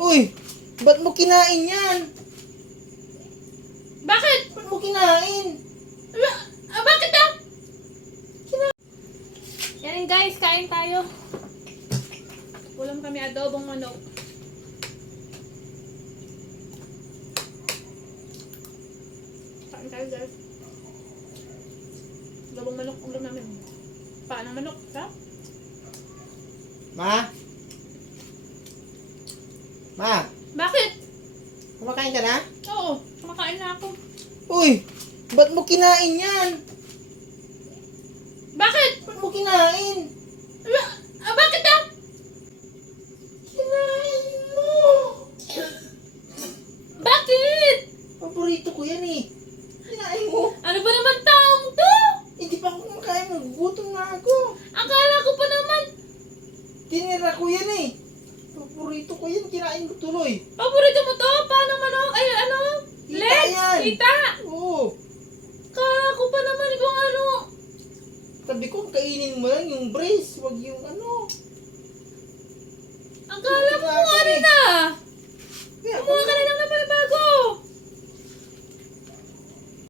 Uy, ba't mo kinain yan? Bakit? Ba't mo kinain? Bakit Yan guys, kain tayo. Ulam kami adobong manok. Kain tayo guys. Adobong manok, ulam namin. Paan ng manok, ha? Ma? Ma, Bakit? kumakain ka na? Oo, kumakain na ako. Uy, ba't mo kinain yan? Bakit? Ba't mo kinain? Bakit Kinain mo! Bakit? Paborito ko yan eh. Kinain mo. Ano ba naman taong to? Hindi pa ako kumakain, nagugutom na ako. Akala ko pa naman. Tinira ko yan eh. Paborito ko yan, kinain ko tuloy. Paborito mo to? Paano manok? Ay, ano? Kita Legs? yan. Kita? Oo. Akala ko pa naman kung ano. Sabi ko, kainin mo lang yung brace, wag yung ano. Akala ko Gutom na kung ako ano eh. na.